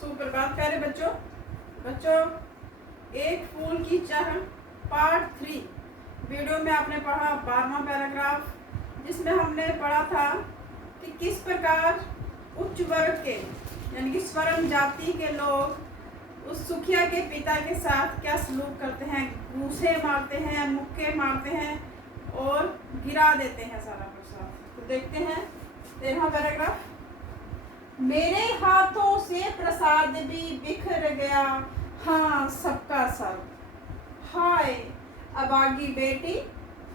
सुप्रभात प्यारे बच्चों एक फूल की चाह पार्ट 3 वीडियो में आपने पढ़ा 12वां पैराग्राफ, जिसमें हमने पढ़ा था कि किस प्रकार उच्च वर्ग के यानी कि स्वर्ण जाति के लोग उस सुखिया के पिता के साथ क्या सलूक करते हैं। घूसे मारते हैं, मुक्के मारते हैं और गिरा देते हैं सारा प्रसाद। तो देखते हैं 13वां पैराग्राफ। मेरे हाथों से प्रसाद भी बिखर गया, हाँ सबका सब। हाय अभागी बेटी,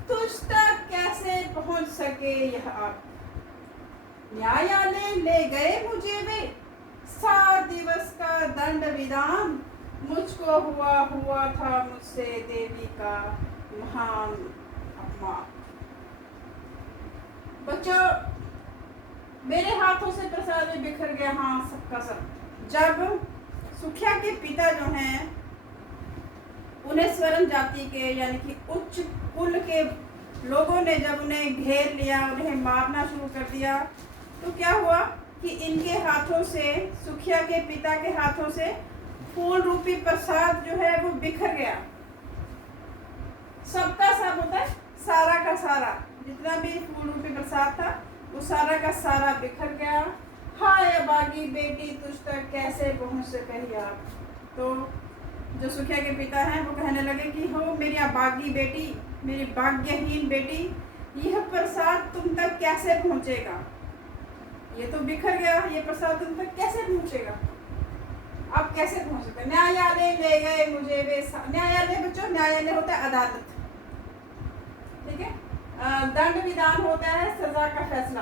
तुझ तक कैसे पहुंच सके यह अब। न्यायालय ले गए मुझे वे, 7 दिवस का दंड विधान। मुझको हुआ था मुझसे देवी का महान अपमान। बच्चों, मेरे हाथों से प्रसाद में बिखर गया, हाँ सबका सब। जब सुखिया के पिता जो हैं उन्हें स्वर्ण जाति के यानी कि उच्च कुल के लोगों ने जब उन्हें घेर लिया, उन्हें मारना शुरू कर दिया, तो क्या हुआ कि इनके हाथों से, सुखिया के पिता के हाथों से फूल रूपी प्रसाद जो है वो बिखर गया। सबका सब होता है सारा का सारा, जितना भी फूल रूपी प्रसाद था वो सारा का सारा बिखर गया। हाय अभागी बेटी, तुझ तक कैसे पहुंच सके यार। तो जो सुखिया के पिता हैं वो कहने लगे कि हो मेरी अभागी बेटी, मेरी भाग्यहीन बेटी, यह प्रसाद तुम तक कैसे पहुंचेगा। ये तो बिखर गया, ये प्रसाद तुम तक कैसे पहुंचेगा। अब कैसे पहुंच सकते। न्यायालय ले गए मुझे वे। न्यायालय बच्चों, न्यायालय होता है अदालत, ठीक है। दंड विधान होता है सजा का फैसला।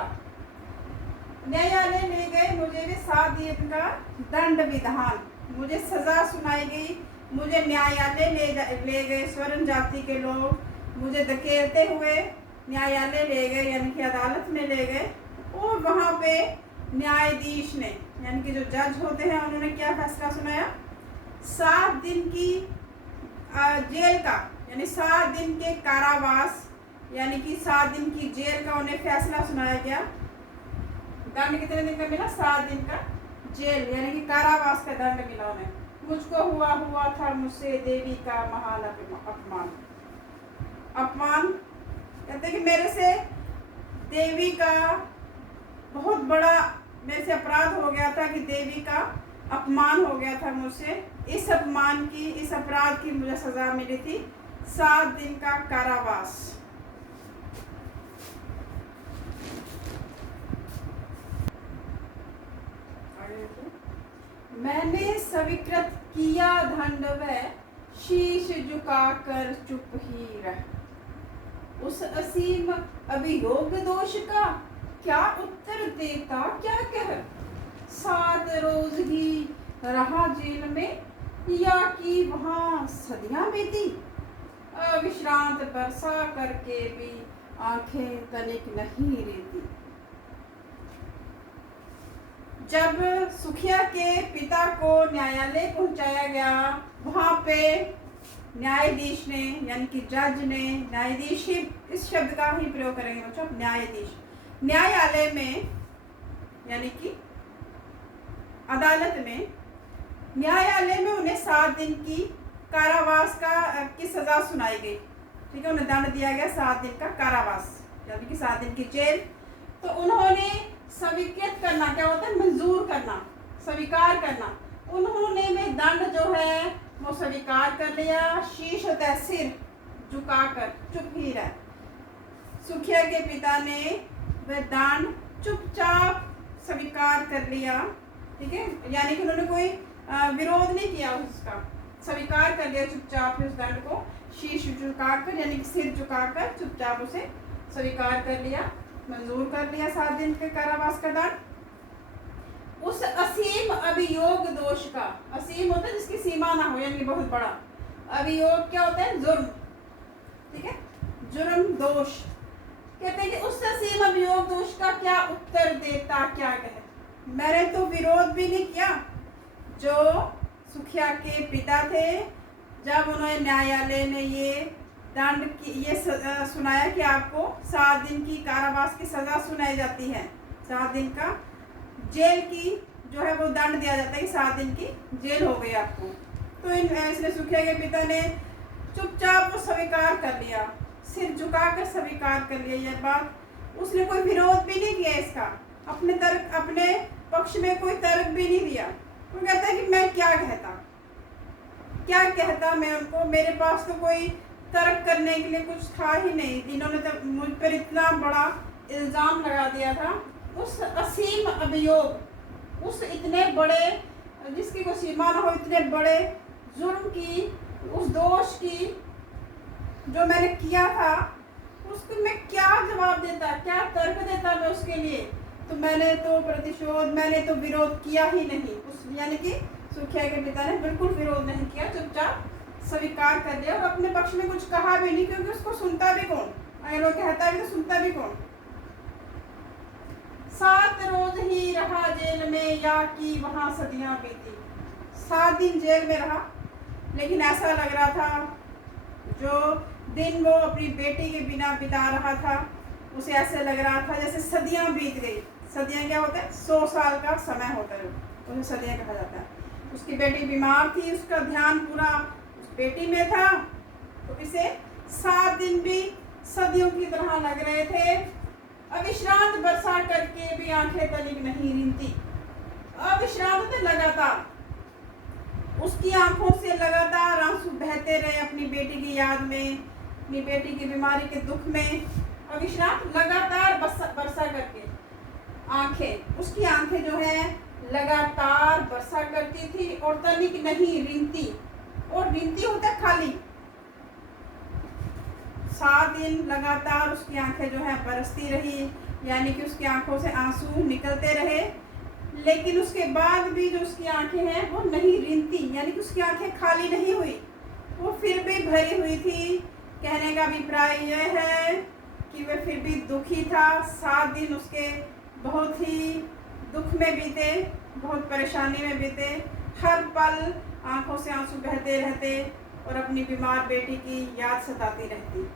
न्यायालय ले गए मुझे भी 7 दिन का दंड विधान, मुझे सजा सुनाई गई। मुझे न्यायालय ले गए स्वर्ण जाति के लोग, मुझे धकेलते हुए न्यायालय ले गए यानी कि अदालत में ले गए। और वहाँ पे न्यायाधीश ने यानी कि जो जज होते हैं उन्होंने क्या फैसला सुनाया। 7 दिन की जेल का यानी 7 दिन के कारावास यानी कि 7 दिन की जेल का उन्हें फैसला सुनाया गया। दंड कितने दिन का मिला। 7 दिन का जेल यानी कि कारावास का दंड मिला उन्हें। मुझको हुआ था मुझसे देवी का महान अपमान। कहते कि मेरे से देवी का बहुत बड़ा मेरे से अपराध हो गया था, कि देवी का अपमान हो गया था मुझसे। इस अपमान की, इस अपराध की मुझे सजा मिली थी 7 दिन का कारावास। मैंने स्वीकृत किया दंड व शीश झुकाकर चुप ही रह। उस असीम अभियोग दोष का क्या उत्तर देता क्या कह। 7 रोज ही रहा जेल में, या कि वहां सदियां बीती। अविश्रांत बरसा करके भी आंखें तनिक नहीं रहती। जब सुखिया के पिता को न्यायालय पहुंचाया गया, वहां पे न्यायाधीश ने यानी कि जज ने, न्यायाधीश ही इस शब्द का ही प्रयोग करेंगे बच्चों, न्यायाधीश। न्यायालय में यानी कि अदालत में, न्यायालय में उन्हें 7 दिन की कारावास की सजा सुनाई गई, ठीक है। उन्हें दंड दिया गया 7 दिन का कारावास यानी कि 7 दिन की जेल। तो उन्होंने स्वीकृत करना, क्या होता है मंजूर करना, स्वीकार करना। उन्होंने में दंड जो है वो स्वीकार कर लिया। शीश होता है सिर झुकाकर चुप ही रह। सुखिया के पिता ने वह दंड चुपचाप स्वीकार कर लिया, ठीक है। यानी कि उन्होंने कोई विरोध नहीं किया, उसका स्वीकार कर लिया चुपचाप उस दंड को। शीश झुकाकर यानी कि सिर झुकाकर चुपचाप उसे स्वीकार कर लिया, मंजूर कर लिया 7 दिन के कारावास का दंड। उस असीम अभियोग दोष का, असीम होता है जिसकी सीमा ना हो यानी बहुत बड़ा। अभियोग क्या होता है जुर्म, ठीक है, जुर्म दोष। कहते हैं कि उस असीम अभियोग दोष का क्या उत्तर देता क्या कहे। मैंने तो विरोध भी नहीं किया। जो सुखिया के पिता थे, जब उन्होंने न्यायालय में ये दंड की ये सुनाया कि आपको 7 दिन की कारावास की सजा सुनाई जाती है, 7 दिन का जेल की जो है वो दंड दिया जाता है कि 7 दिन की जेल हो गई आपको। तो इसने सुखिया के पिता ने चुपचाप वो स्वीकार कर लिया, सिर झुकाकर स्वीकार कर लिया यह बात। उसने कोई विरोध भी नहीं किया इसका, अपने पक्ष में कोई तर्क भी नहीं दिया। वो कहता है कि मैं क्या कहता मैं उनको, मेरे पास तो कोई तर्क करने के लिए कुछ था ही नहीं। इन्होंने तो मुझ पर इतना बड़ा इल्ज़ाम लगा दिया था, उस असीम अभियोग, उस इतने बड़े जिसकी कोई सीमा ना हो, इतने बड़े जुर्म की, उस दोष की जो मैंने किया था, उसको मैं क्या जवाब देता, क्या तर्क देता मैं उसके लिए। तो मैंने तो विरोध किया ही नहीं। उस यानी कि सुखिया के पिता ने बिल्कुल विरोध नहीं किया, चुपचाप स्वीकार कर लिया और अपने पक्ष में कुछ कहा भी नहीं, क्योंकि उसको सुनता भी कौन, अगर वो कहता भी तो सुनता भी कौन। 7 रोज ही रहा जेल में, या कि वहां सदियां बीती। 7 दिन जेल में रहा, लेकिन ऐसा लग रहा था जो दिन वो अपनी बेटी के बिना बिता रहा था, उसे ऐसे लग रहा था जैसे सदियां बीत गई। सदियां क्या होता है? 100 साल का समय होता है, उसे सदियां कहा जाता है। उसकी बेटी बीमार थी, उसका ध्यान पूरा उस बेटी में था, तो इसे 7 दिन भी सदियों की तरह लग रहे थे। अविश्रांत बरसा करके भी आंखें तनिक नहीं रिंती। अविश्रांत लगातार उसकी आंखों से लगातार आंसू बहते रहे अपनी बेटी की याद में, अपनी बेटी की बीमारी के दुख में। अविश्रांत लगातार बरसा करके आंखें, उसकी आंखें जो है लगातार बरसा करती थी और तनिक नहीं रिंती। और रिंती होता है खाली। 7 दिन लगातार उसकी आंखें जो है बरसती रही, यानी कि उसकी आंखों से आंसू निकलते रहे, लेकिन उसके बाद भी जो उसकी आंखें हैं वो नहीं रिंती, यानी कि उसकी आंखें खाली नहीं हुई, वो फिर भी भरी हुई थी। कहने का अभिप्राय यह है कि वह फिर भी दुखी था। 7 दिन उसके बहुत ही दुख में बीते, बहुत परेशानी में बीते। हर पल आंखों से आंसू बहते रहते और अपनी बीमार बेटी की याद सताती रहती।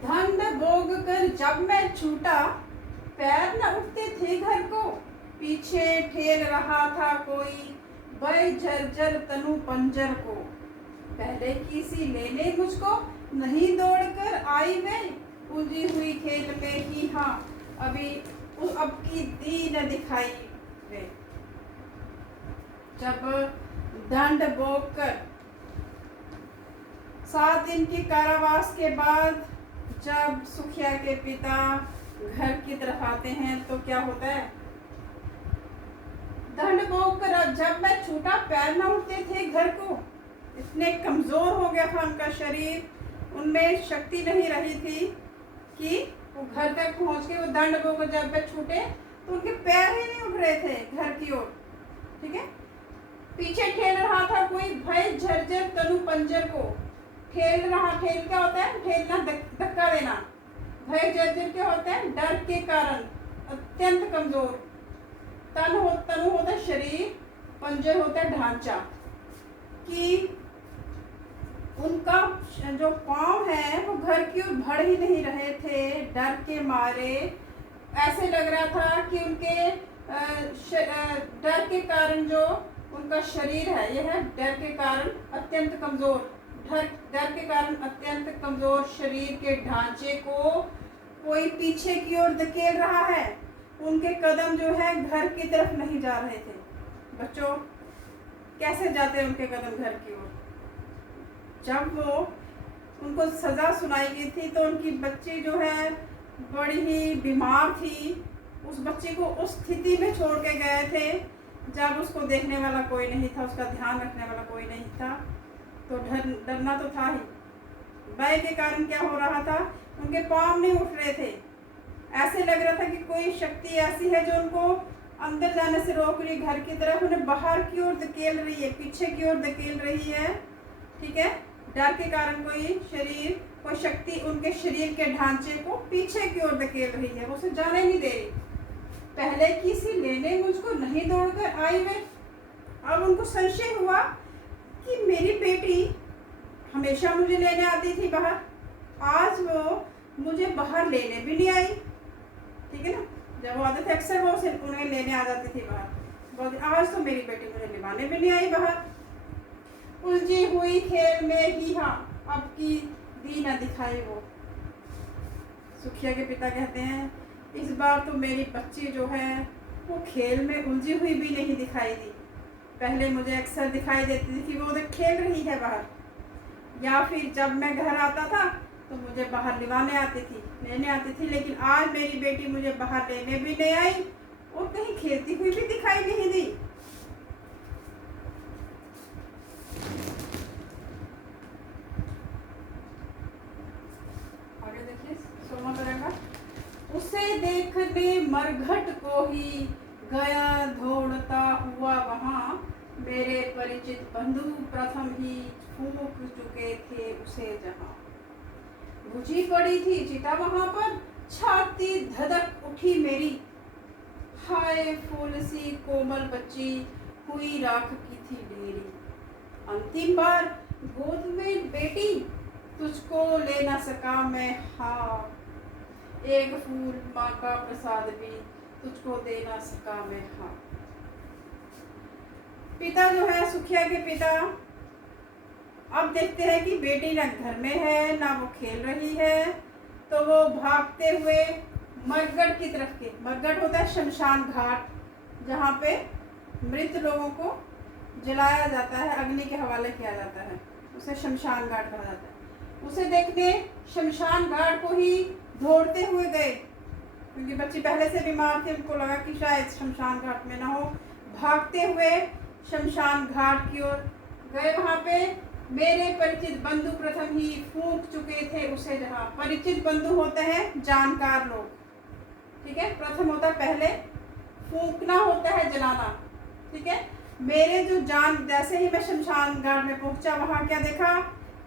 दंड भोग कर जब मैं छूटा, पैर न उठते थे घर को, पीछे ठेल रहा था कोई, वह झरझर तनु पंजर को। पहले की सी लेने मुझको, नहीं दौड़कर आई वे, उलझी हुई खेल में कि हाँ अभी अब की दी न दिखाई वे। जब दंड भोग कर 7 दिन के कारावास के बाद जब सुखिया के पिता घर की तरफ आते हैं तो क्या होता है? दंड भोग कर जब मैं छूटा, पैर न उठते थे घर को, इतने कमजोर हो गया था उनका शरीर, उनमें शक्ति नहीं रही थी कि वो घर तक पहुंच के वो दंड भोग जब मैं छूटे तो उनके पैर ही नहीं उठ रहे थे घर की ओर। ठीक है, पीछे ठेल रहा था कोई, भय झरझर तनु पंजर को। ठेल क्या होता है? ठेलना, धक्का देना। भय झरझर क्या होता है? डर के कारण अत्यंत कमजोर। तनु होता है शरीर, पंजर होता है ढांचा। कि उनका जो पांव है वो घर की ओर बढ़ ही नहीं रहे थे डर के मारे। ऐसे लग रहा था कि उनके डर के कारण जो उनका शरीर है, यह है डर के कारण अत्यंत कमजोर। डर के कारण अत्यंत कमजोर शरीर के ढांचे को कोई पीछे की ओर धकेल रहा है। उनके कदम जो है घर की तरफ नहीं जा रहे थे। बच्चों, कैसे जाते हैं उनके कदम घर की ओर? जब वो उनको सजा सुनाई गई थी तो उनकी बच्ची जो है बड़ी ही बीमार थी। उस बच्ची को उस स्थिति में छोड़ के गए थे जब उसको देखने वाला कोई नहीं था, उसका ध्यान रखने वाला कोई नहीं था, तो डरना तो था ही। भय के कारण क्या हो रहा था? उनके पांव नहीं उठ रहे थे। ऐसे लग रहा था कि कोई शक्ति ऐसी है जो उनको अंदर जाने से रोक रही, घर की तरफ उन्हें बाहर की ओर धकेल रही है, पीछे की ओर धकेल रही है। ठीक है, डर के कारण कोई शक्ति उनके शरीर के ढांचे को पीछे की ओर धकेल रही है, उसे जाने नहीं दे रही। पहले की सी लेने मुझको, नहीं दौड़कर आई वे। अब उनको संशय हुआ कि मेरी बेटी हमेशा मुझे लेने आती थी बाहर, आज वो मुझे बाहर लेने भी नहीं आई। ठीक है ना, जब वो आते थे अक्सर वो सिर्फ उन्हें लेने आ जाती थी बाहर, बहुत आज तो मेरी बेटी मुझे निभाने भी नहीं आई बाहर। उलझी हुई खेल में ही हाँ अब की दी न दिखाई वो। सुखिया के पिता कहते हैं इस बार तो मेरी बच्ची जो है वो खेल में उलझी हुई भी नहीं दिखाई दी। पहले मुझे अक्सर दिखाई देती थी कि वो उधर खेल रही है बाहर, या फिर जब मैं घर आता था तो मुझे बाहर लेने आती थी, लेकिन आज मेरी बेटी मुझे बाहर लेने भी नहीं आई और कहीं खेलती हुई भी दिखाई नहीं दी। आगे देखिए 16वां पैराग्राफ। उसे देखने मरघट को ही गया दौड़ता हुआ वहां, मेरे परिचित बंधु प्रथम ही फूंक चुके थे उसे जहां। बुझी पड़ी थी चिता वहां पर, छाती धधक उठी मेरी, हाय फूल सी कोमल बच्ची हुई राख की थी ढेरी। अंतिम बार गोद में बेटी तुझको ले न सका मैं, हाँ एक फूल माँ का प्रसाद भी तुझको दे न सका मैं, हाँ। पिता जो है सुखिया के पिता अब देखते हैं कि बेटी ना घर में है ना वो खेल रही है, तो वो भागते हुए मरघट की तरफ के, मरघट होता है शमशान घाट जहाँ पे मृत लोगों को जलाया जाता है, अग्नि के हवाले किया जाता है, उसे शमशान घाट कहा जाता है। उसे देखने शमशान घाट को ही दौड़ते हुए गए, क्योंकि बच्ची पहले से बीमार थी, उनको लगा कि शायद शमशान घाट में ना हो। भागते हुए शमशान घाट की ओर गए, वहाँ पे मेरे परिचित बंधु प्रथम ही फूंक चुके थे उसे जहाँ। परिचित बंधु होते हैं जानकार लोग, ठीक है। प्रथम होता है पहले, फूंकना होता है जलाना, ठीक है। मेरे जो जैसे ही मैं शमशान घाट में पहुंचा, वहां क्या देखा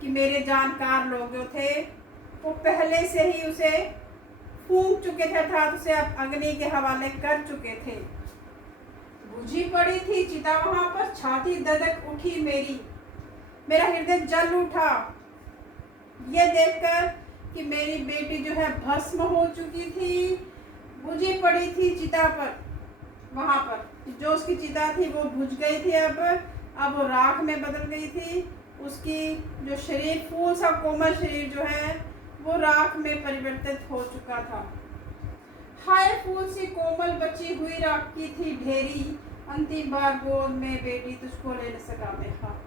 कि मेरे जानकार लोग जो थे वो पहले से ही उसे फूंक चुके थे, अर्थात उसे अब अग्नि के हवाले कर चुके थे। बुझी पड़ी थी चिता वहां पर, छाती धधक उठी मेरी, मेरा हृदय जल उठा ये देखकर कि मेरी बेटी जो है भस्म हो चुकी थी। बुझी पड़ी थी चिता पर, वहां पर जो उसकी चिता थी वो बुझ गई थी, अब वो राख में बदल गई थी। उसकी जो शरीर, फूल सा कोमल शरीर जो है वो राख में परिवर्तित हो चुका था। हाय फूल सी कोमल बची हुई राख की थी ढेरी, अंतिम बार गोद में बेटी तुझको ले न सका मैं, हाँ।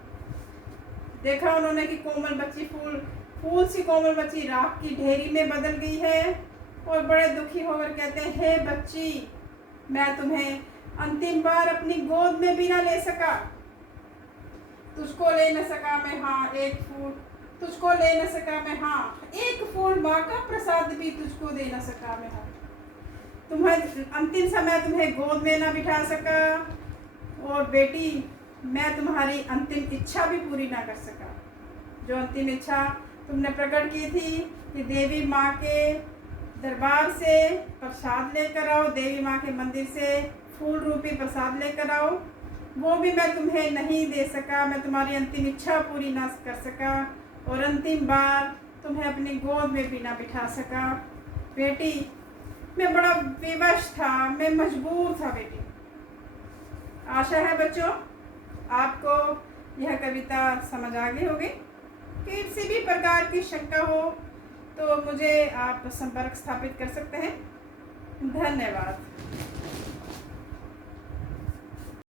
देखा उन्होंने कि कोमल बच्ची फूल सी कोमल बच्ची राख की ढेरी में बदल गई है, और बड़े दुखी होकर कहते हैं हे बच्ची, मैं तुम्हें अंतिम बार अपनी गोद में भी ना ले सका, तुझको ले न सका मैं, हाँ एक फूल तुझको ले न सका मैं, हाँ एक फूल माँ का प्रसाद भी तुझको दे न सका मैं, हाँ। तुम्हें अंतिम समय तुम्हें गोद में ना बिठा सका, और बेटी मैं तुम्हारी अंतिम इच्छा भी पूरी ना कर सका। जो अंतिम इच्छा तुमने प्रकट की थी कि देवी माँ के दरबार से प्रसाद लेकर आओ, देवी माँ के मंदिर से फूल रूपी प्रसाद लेकर आओ, वो भी मैं तुम्हें नहीं दे सका, मैं तुम्हारी अंतिम इच्छा पूरी ना कर सका, और अंतिम बार तुम्हें अपनी गोद में भी ना बिठा सका। बेटी मैं बड़ा विवश था, मैं मजबूर था बेटी। आशा है बच्चों आपको यह कविता समझ आ गई होगी। किसी भी प्रकार की शंका हो तो मुझे आप संपर्क स्थापित कर सकते हैं। धन्यवाद।